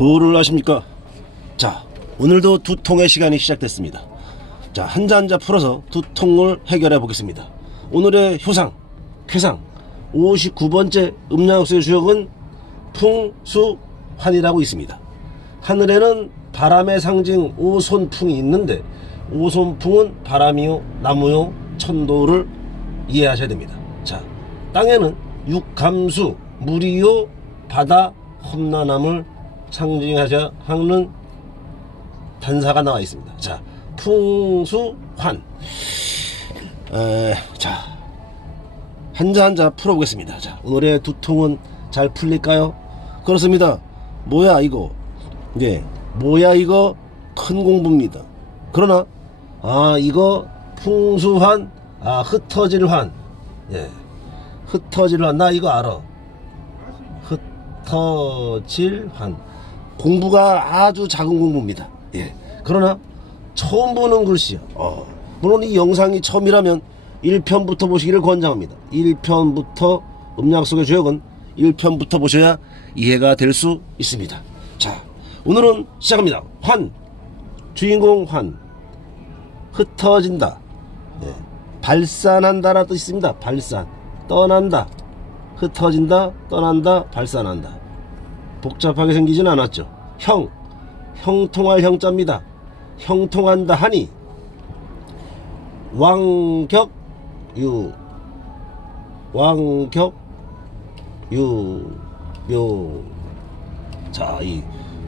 도를 아십니까? 자, 오늘도 두통의 시간이 시작됐습니다. 자, 한자 한자 풀어서 두통을 해결해 보겠습니다. 오늘의 효상, 쾌상, 59번째 음양학수의 주역은 풍수환이라고 있습니다. 하늘에는 바람의 상징 오손풍이 있는데 오손풍은 바람이요, 나무요, 천도를 이해하셔야 됩니다. 자, 땅에는 육감수, 물이요, 바다, 험난함을 상징하자 하는 단사가 나와 있습니다. 자, 풍수환. 에, 자, 한자 한자 풀어보겠습니다. 자, 오늘의 두통은 잘 풀릴까요? 그렇습니다. 뭐야 이거? 예, 뭐야 이거? 큰 공부입니다. 그러나 아 이거 풍수환, 아 흩어질 환, 예, 흩어질 환. 나 이거 알아. 흩어질 환. 공부가 아주 작은 공부입니다. 예. 그러나 처음 보는 글씨야. 어. 물론 이 영상이 처음이라면 1편부터 보시기를 권장합니다. 1편부터 음악 속의 주역은 1편부터 보셔야 이해가 될 수 있습니다. 자, 오늘은 시작합니다. 환. 주인공 환. 흩어진다. 예. 발산한다라 뜻이 있습니다. 발산. 떠난다. 흩어진다. 떠난다. 발산한다. 복잡하게 생기진 않았죠. 형, 형통할 형자입니다. 형통한다 하니 왕격 유 왕격 유 묘 자, 이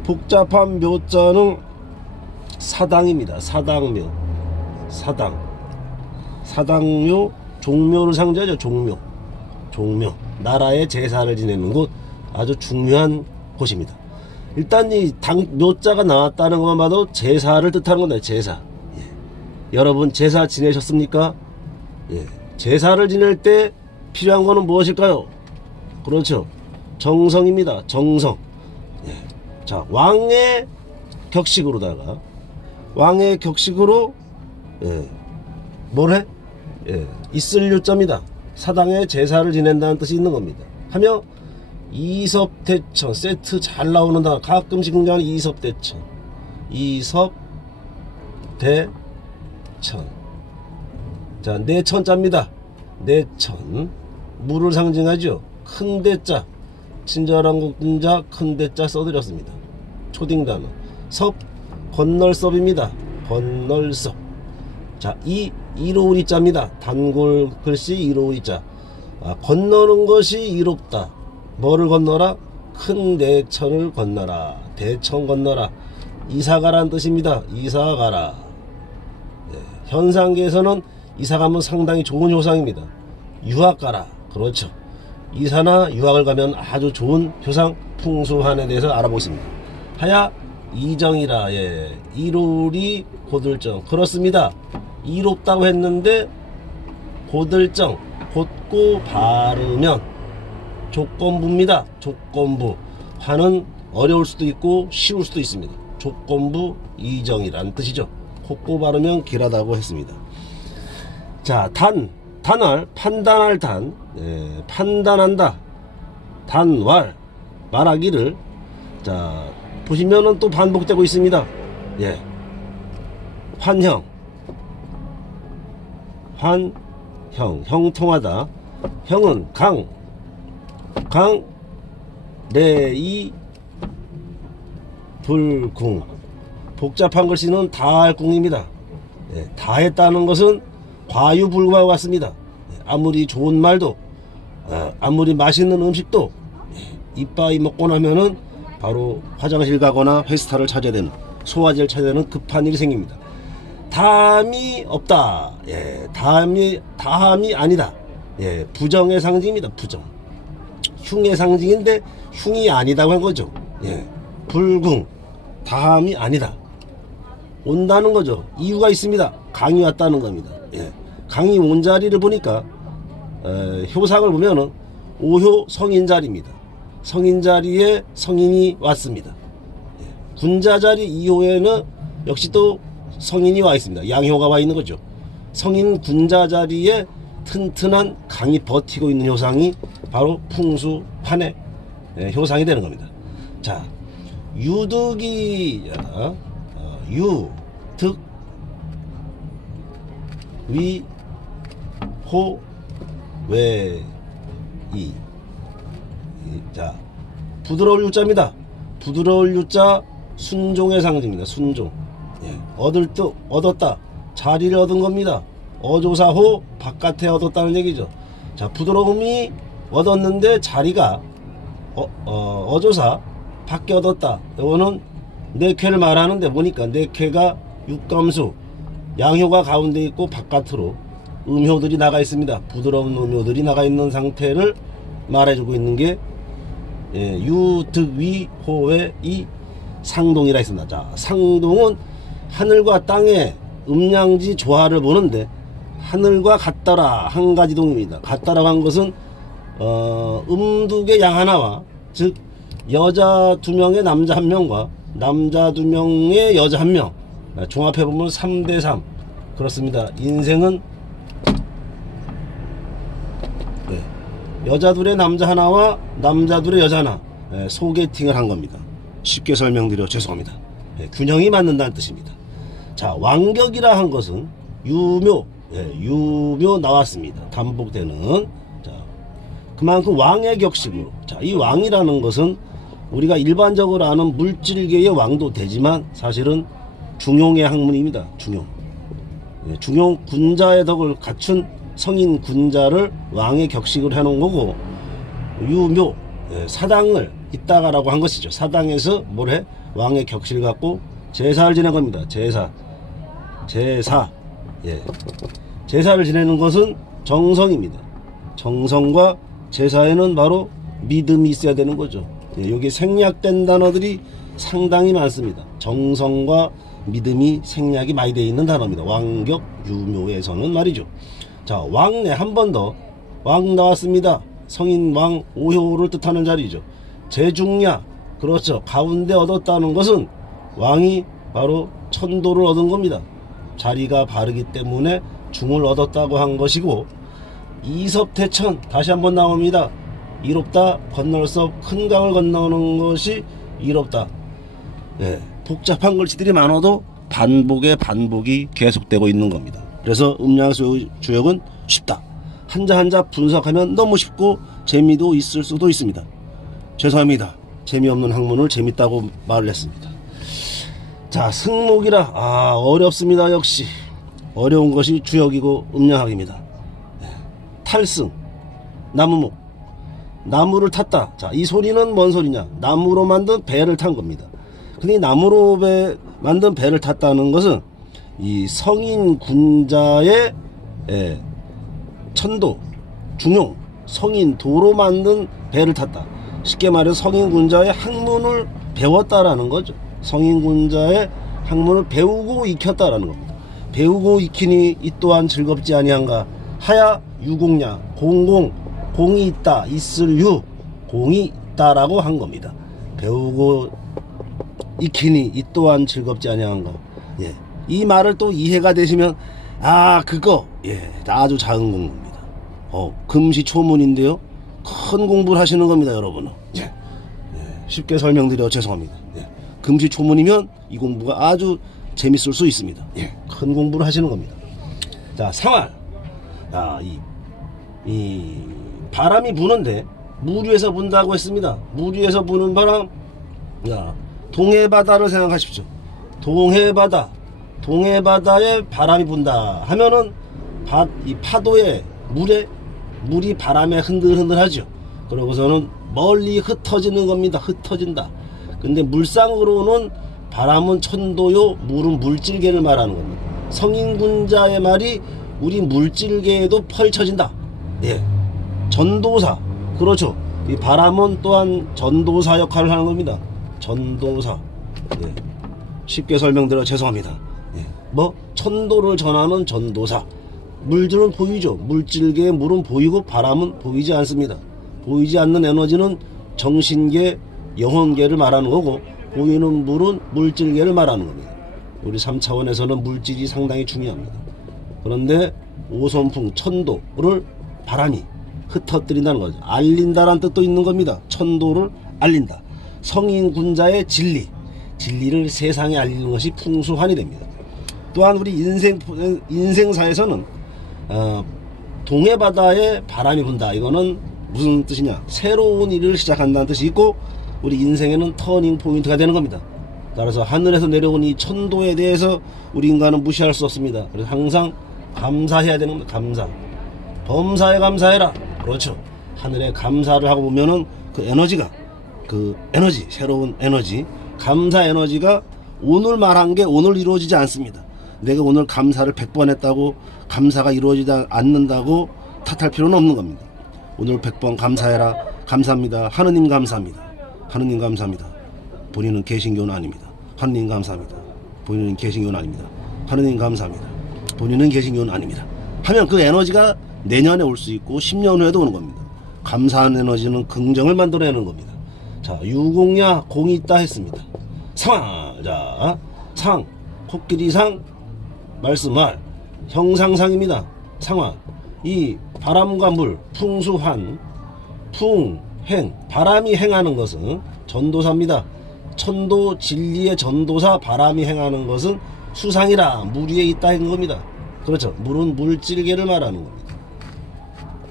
복잡한 묘자는 사당입니다. 사당묘. 사당. 사당묘 종묘를 상징하죠. 종묘. 종묘. 나라의 제사를 지내는 곳 아주 중요한 곳입니다. 일단 이 당 묘자가 나왔다는 것만 봐도 제사를 뜻하는 건데 제사. 예. 여러분 제사 지내셨습니까? 예. 제사를 지낼 때 필요한 거는 무엇일까요? 그렇죠. 정성입니다. 정성. 예. 자 왕의 격식으로다가 왕의 격식으로 예. 뭘 해? 예. 있을 요자입니다. 사당에 제사를 지낸다는 뜻이 있는 겁니다. 하며 이섭대천 세트 잘 나오는 단어 가끔씩 등장하는 이섭대천. 이섭대천. 자 내천자입니다. 내천. 물을 상징하죠. 큰 대자. 친절한 국자 큰 대자 써드렸습니다. 초딩 단어. 섭 건널섭입니다. 건널섭. 자이 이로우리 자입니다. 단골 글씨 이로우리 자. 아, 건너는 것이 이롭다 뭐를 건너라? 큰 대천을 건너라. 대천 건너라. 이사가란 뜻입니다. 이사가라. 예, 현상계에서는 이사가면 상당히 좋은 효상입니다. 유학 가라. 그렇죠. 이사나 유학을 가면 아주 좋은 효상 풍수한에 대해서 알아보겠습니다. 하야 이정이라. 예. 이로리 고들정. 그렇습니다. 이롭다고 했는데 고들정. 곧고 바르면 조건부입니다. 조건부. 화는 어려울 수도 있고 쉬울 수도 있습니다. 조건부 이정이란 뜻이죠. 콧고 바르면 길하다고 했습니다. 자, 단, 단할, 판단할 단, 예, 판단한다. 단왈, 말하기를. 자, 보시면은 또 반복되고 있습니다. 예. 환형. 환형, 형통하다. 형은 강, 강, 레이, 불궁. 복잡한 글씨는 다할 궁입니다. 예, 다 했다는 것은 과유불급하고 같습니다. 예, 아무리 좋은 말도, 아, 아무리 맛있는 음식도 예, 이빠이 먹고 나면은 바로 화장실 가거나 페스타를 찾아야 되는 소화제를 찾아야 되는 급한 일이 생깁니다. 담이 없다. 예, 담이 담이 아니다. 예, 부정의 상징입니다. 부정. 흉의 상징인데 흉이 아니다고 한 거죠. 예. 불궁, 다함이 아니다. 온다는 거죠. 이유가 있습니다. 강이 왔다는 겁니다. 예. 강이 온 자리를 보니까 에, 효상을 보면은 오효 성인 자리입니다. 성인 자리에 성인이 왔습니다. 예. 군자 자리 2호에는 역시 또 성인이 와 있습니다. 양효가 와 있는 거죠. 성인 군자 자리에 튼튼한 강이 버티고 있는 효상이 바로 풍수판의 예, 효상이 되는 겁니다. 자, 유득이 어, 어, 유득 위호 외이 자 부드러울 유자입니다. 부드러울 유자 순종의 상징입니다. 순종. 예, 얻을 뜻 얻었다. 자리를 얻은 겁니다. 어조사호 바깥에 얻었다는 얘기죠. 자 부드러움이 얻었는데 자리가 어, 어, 어조사 밖에 얻었다. 이거는 네쾌를 말하는데 보니까 네쾌가 육감수 양효가 가운데 있고 바깥으로 음효들이 나가 있습니다. 부드러운 음효들이 나가 있는 상태를 말해주고 있는 게 예, 유득위호의 이 상동이라 했습니다. 자, 상동은 하늘과 땅의 음양지 조화를 보는데 하늘과 같다라 한 가지 동입니다. 같다라고 한 것은 어, 음두개 양 하나와 즉 여자 두 명의 남자 한 명과 남자 두 명의 여자 한 명. 아, 종합해 보면 3대 3. 그렇습니다. 인생은 네. 여자 둘의 남자 하나와 남자 둘의 여자 하나 예, 소개팅을 한 겁니다. 쉽게 설명드려 죄송합니다. 예, 균형이 맞는다는 뜻입니다. 자 왕격이라 한 것은 유묘 예, 유묘 나왔습니다. 단복되는 자 그만큼 왕의 격식으로 자 이 왕이라는 것은 우리가 일반적으로 아는 물질계의 왕도 되지만 사실은 중용의 학문입니다. 중용. 예, 중용 군자의 덕을 갖춘 성인 군자를 왕의 격식을 해놓은 거고 유묘 예, 사당을 있다가라고 한 것이죠. 사당에서 뭐래 왕의 격식을 갖고 제사를 지낸 겁니다. 제사, 제사, 예, 제사를 지내는 것은 정성입니다. 정성과 제사에는 바로 믿음이 있어야 되는 거죠. 예, 여기 생략된 단어들이 상당히 많습니다. 정성과 믿음이 생략이 많이 되어 있는 단어입니다. 왕격 유묘에서는 말이죠. 자, 왕내 한번 더 왕 나왔습니다. 성인 왕 오효를 뜻하는 자리죠. 제중야 그렇죠. 가운데 얻었다는 것은 왕이 바로 천도를 얻은 겁니다. 자리가 바르기 때문에 중을 얻었다고 한 것이고 이섭태천 다시 한번 나옵니다. 이롭다 건널 수없큰 강을 건너는 것이 이롭다. 예, 복잡한 글씨들이 많아도 반복의 반복이 계속되고 있는 겁니다. 그래서 음양수 주역은 쉽다. 한자 한자 분석하면 너무 쉽고 재미도 있을 수도 있습니다. 죄송합니다. 재미없는 학문을 재밌다고 말을 했습니다. 자, 승목이라 아 어렵습니다. 역시 어려운 것이 주역이고 음양학입니다. 네. 탈승, 나무목, 나무를 탔다. 자, 이 소리는 뭔 소리냐? 나무로 만든 배를 탄 겁니다. 근데 이 나무로 배, 만든 배를 탔다는 것은 이 성인 군자의 예, 천도, 중용, 성인 도로 만든 배를 탔다. 쉽게 말해 성인 군자의 학문을 배웠다라는 거죠. 성인 군자의 학문을 배우고 익혔다라는 겁니다. 배우고 익히니 이 또한 즐겁지 아니한가? 하야 유공냐 공공 공이 있다 있을 유 공이 있다라고 한 겁니다. 배우고 익히니 이 또한 즐겁지 아니한가? 예. 이 말을 또 이해가 되시면 아 그거 예 아주 작은 공부입니다. 어 금시초문인데요. 큰 공부를 하시는 겁니다, 여러분은. 예. 예, 쉽게 설명드려 죄송합니다. 예. 금시초문이면 이 공부가 아주 재밌을 수 있습니다. 예. 큰 공부를 하시는 겁니다. 자 생활. 아, 이, 이 바람이 부는데 무류에서 분다고 했습니다. 무류에서 부는 바람. 야, 동해바다를 생각하십시오. 동해바다. 동해바다에 바람이 분다 하면은 바, 이 파도에 물에 물이 바람에 흔들흔들하죠. 그러고서는 멀리 흩어지는 겁니다. 흩어진다. 근데 물상으로는 바람은 천도요, 물은 물질계를 말하는 겁니다. 성인군자의 말이 우리 물질계에도 펼쳐진다. 예. 전도사. 그렇죠. 이 바람은 또한 전도사 역할을 하는 겁니다. 전도사. 예. 쉽게 설명드려 죄송합니다. 예. 뭐 천도를 전하는 전도사. 물들은 보이죠. 물질계의 물은 보이고 바람은 보이지 않습니다. 보이지 않는 에너지는 정신계, 영혼계를 말하는 거고 보이는 물은 물질계를 말하는 겁니다. 우리 3차원에서는 물질이 상당히 중요합니다. 그런데 오선풍, 천도를 바람이 흩어뜨린다는 거죠. 알린다라는 뜻도 있는 겁니다. 천도를 알린다. 성인 군자의 진리, 진리를 세상에 알리는 것이 풍수환이 됩니다. 또한 우리 인생 인생사에서는 어, 동해 바다에 바람이 분다. 이거는 무슨 뜻이냐? 새로운 일을 시작한다는 뜻이 있고 우리 인생에는 터닝 포인트가 되는 겁니다. 따라서 하늘에서 내려온 이 천도에 대해서 우리 인간은 무시할 수 없습니다. 그래서 항상 감사해야 되는 겁니다. 감사. 범사에 감사해라. 그렇죠. 하늘에 감사를 하고 보면은 그 에너지가 그 에너지 새로운 에너지 감사 에너지가 오늘 말한 게 오늘 이루어지지 않습니다. 내가 오늘 감사를 100번 했다고 감사가 이루어지지 않는다고 탓할 필요는 없는 겁니다. 오늘 100번 감사해라. 감사합니다. 하느님 감사합니다. 하느님 감사합니다. 본인은 개신교는 아닙니다. 하느님 감사합니다. 본인은 개신교는 아닙니다. 하느님 감사합니다. 본인은 개신교는 아닙니다. 하면 그 에너지가 내년에 올 수 있고 10년 후에도 오는 겁니다. 감사한 에너지는 긍정을 만들어내는 겁니다. 자, 유공야 공이 있다 했습니다. 상황, 자, 상, 코끼리상, 말씀할, 형상상입니다. 상황, 이 바람과 물, 풍수환, 풍, 행, 바람이 행하는 것은 전도사입니다. 천도 진리의 전도사 바람이 행하는 것은 수상이라 물 위에 있다 한 겁니다. 그렇죠. 물은 물질계를 말하는 겁니다.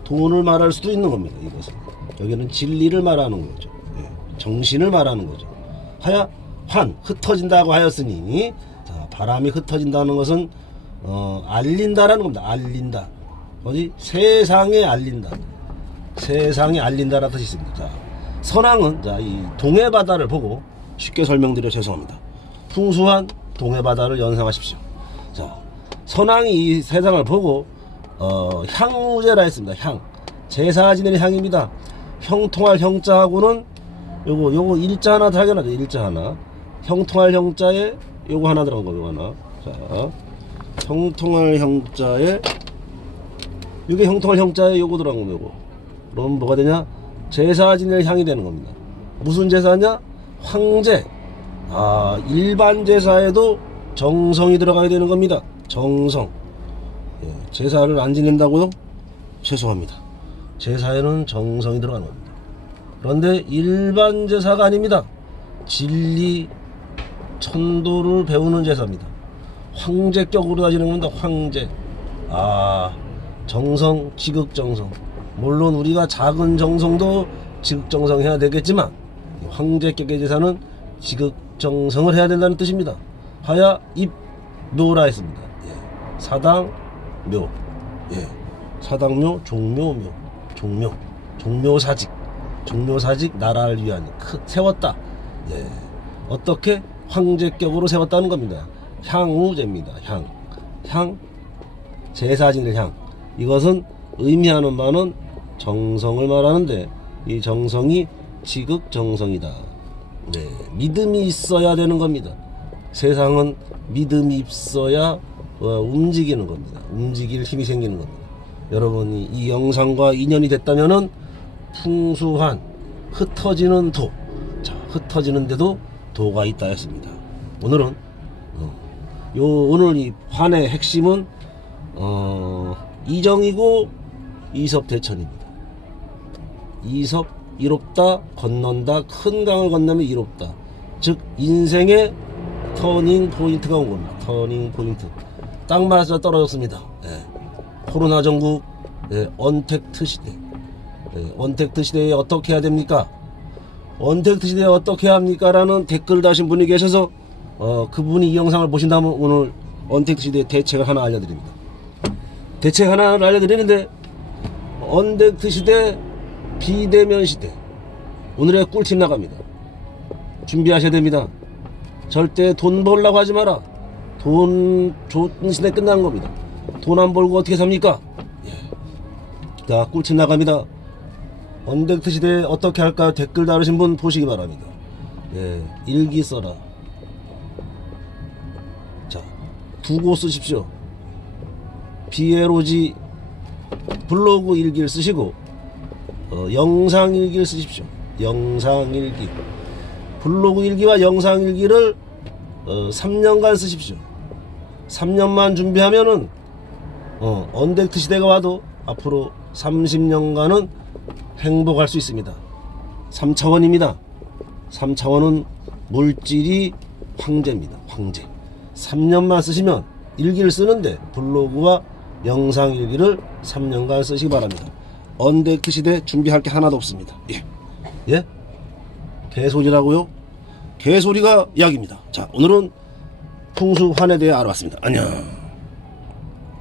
돈을 말할 수도 있는 겁니다. 이것은 여기는 진리를 말하는 거죠. 예, 정신을 말하는 거죠. 하야 환 흩어진다고 하였으니 자, 바람이 흩어진다는 것은 어, 알린다라는 겁니다. 알린다. 어디 세상에 알린다. 세상에 알린다라는 뜻이 있습니다. 자, 선왕은 자, 이 동해 바다를 보고 쉽게 설명드려 죄송합니다. 풍수한 동해 바다를 연상하십시오. 자, 선왕이 이 세상을 보고 어, 향우제라 했습니다. 향. 제사 지낼 향입니다. 형통할 형자하고는 요거 요거 일자 하나 당연하죠. 일자 하나. 형통할 형자에 요거 하나 들어간 거 요거 하나. 자. 형통할 형자에 이게 형통할 형자에 요거 들어간 거 요거. 그럼 뭐가 되냐? 제사 지낼 향이 되는 겁니다. 무슨 제사냐? 황제. 아, 일반 제사에도 정성이 들어가야 되는 겁니다. 정성. 예, 제사를 안 지낸다고요? 죄송합니다. 제사에는 정성이 들어가는 겁니다. 그런데 일반 제사가 아닙니다. 진리, 천도를 배우는 제사입니다. 황제격으로 다지는 겁니다. 황제. 아, 정성, 지극정성. 물론 우리가 작은 정성도 지극정성 해야 되겠지만 황제격의 제사는 지극정성을 해야 된다는 뜻입니다. 하야 입묘라 했습니다. 예. 사당 묘, 예. 사당묘, 종묘묘, 종묘, 종묘사직, 종묘사직 나라를 위한 크, 세웠다. 예. 어떻게 황제격으로 세웠다는 겁니다. 향우제입니다. 향, 향, 제사진의 향. 이것은 의미하는 바는 정성을 말하는데 이 정성이 지극정성이다. 네, 믿음이 있어야 되는 겁니다. 세상은 믿음이 있어야 어, 움직이는 겁니다. 움직일 힘이 생기는 겁니다. 여러분이 이 영상과 인연이 됐다면은 풍수한 흩어지는 도, 자 흩어지는데도 도가 있다 했습니다. 오늘은 어, 요 오늘 이 환의 핵심은 어, 이정이고 이섭 대천입니다. 이섭 이롭다 건넌다 큰 강을 건너면 이롭다. 즉 인생의 터닝 포인트가 온 겁니다. 터닝 포인트. 딱 맞아 떨어졌습니다. 예. 코로나 전국 예, 언택트 시대. 예, 언택트 시대에 어떻게 해야 됩니까? 언택트 시대에 어떻게 합니까? 라는 댓글 다신 분이 계셔서 어, 그분이 이 영상을 보신다면 오늘 언택트 시대의 대책을 하나 알려드립니다. 대책 하나를 알려드리는데 언택트 시대 비대면 시대. 오늘의 꿀팁 나갑니다. 준비하셔야 됩니다. 절대 돈 벌려고 하지 마라. 돈 좋은 시대 끝난 겁니다. 돈 안 벌고 어떻게 삽니까? 예. 자 꿀팁 나갑니다. 언택트 시대에 어떻게 할까 댓글 다루신 분 보시기 바랍니다. 예, 일기 써라. 자 두고 쓰십시오. 비에로지 블로그 일기를 쓰시고 어, 영상 일기를 쓰십시오. 영상 일기. 블로그 일기와 영상 일기를 어, 3년간 쓰십시오. 3년만 준비하면은 어, 언택트 시대가 와도 앞으로 30년간은 행복할 수 있습니다. 3차원입니다. 3차원은 물질이 황제입니다. 황제. 3년만 쓰시면 일기를 쓰는데 블로그와 영상 일기를 3년간 쓰시기 바랍니다. 언데크 시대 준비할 게 하나도 없습니다. 예. 예? 개소리라고요? 개소리가 약입니다. 자, 오늘은 풍수환에 대해 알아봤습니다. 안녕.